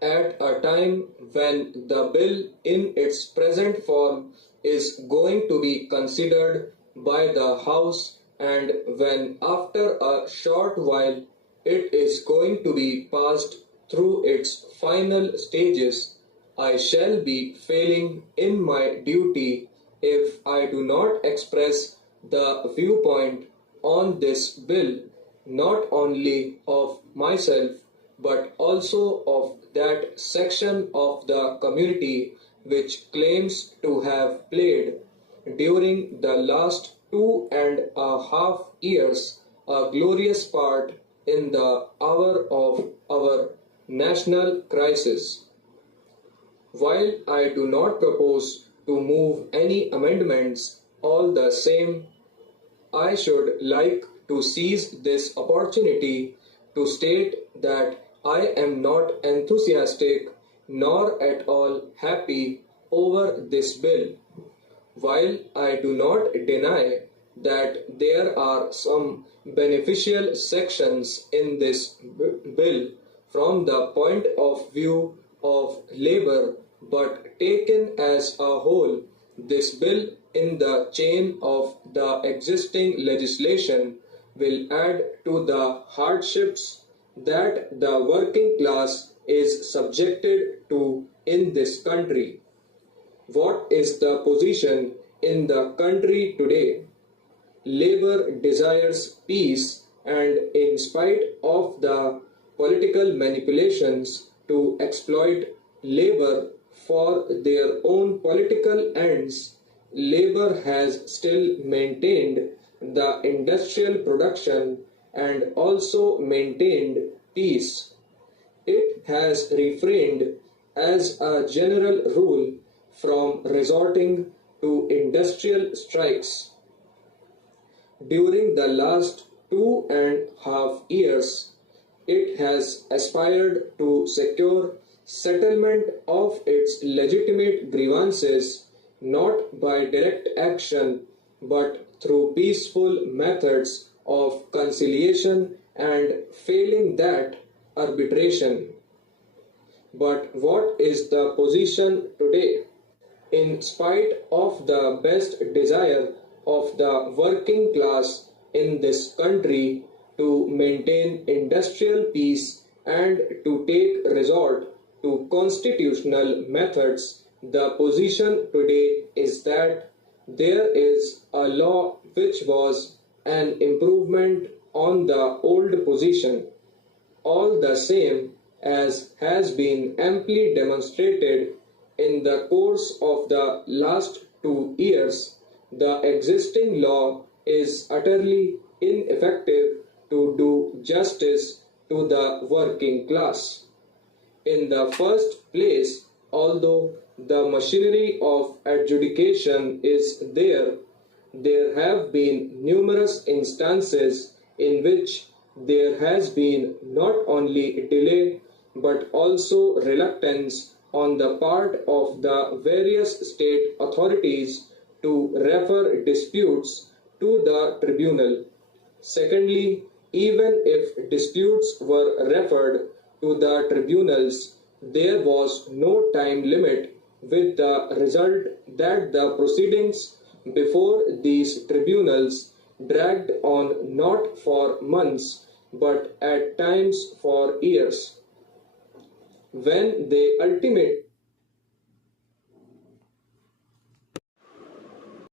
at a time when the bill in its present form is going to be considered by the House, and when after a short while it is going to be passed through its final stages, I shall be failing in my duty if I do not express the viewpoint on this bill, not only of myself but also of that section of the community which claims to have played during the last 2.5 years a glorious part in the hour of our national crisis. While I do not propose to move any amendments, all the same, I should like to seize this opportunity to state that I am not enthusiastic nor at all happy over this bill. While I do not deny that there are some beneficial sections in this bill from the point of view of labor, but taken as a whole, this bill in the chain of the existing legislation will add to the hardships that the working class is subjected to in this country. What is the position in the country today? Labor desires peace, and in spite of the political manipulations to exploit labor for their own political ends, labor has still maintained the industrial production and also maintained peace. It has refrained, as a general rule, from resorting to industrial strikes. During the last 2.5 years, it has aspired to secure settlement of its legitimate grievances not by direct action but through peaceful methods of conciliation and failing that, arbitration. But what is the position today? In spite of the best desire of the working class in this country to maintain industrial peace and to take resort to constitutional methods, the position today is that there is a law which was an improvement on the old position. All the same, as has been amply demonstrated in the course of the last 2 years, the existing law is utterly ineffective to do justice to the working class. In the first place, although the machinery of adjudication is there have been numerous instances in which there has been not only delay but also reluctance on the part of the various state authorities to refer disputes to the tribunal. Secondly, even if disputes were referred to the tribunals, there was no time limit, with the result that the proceedings before these tribunals dragged on not for months but at times for years. When they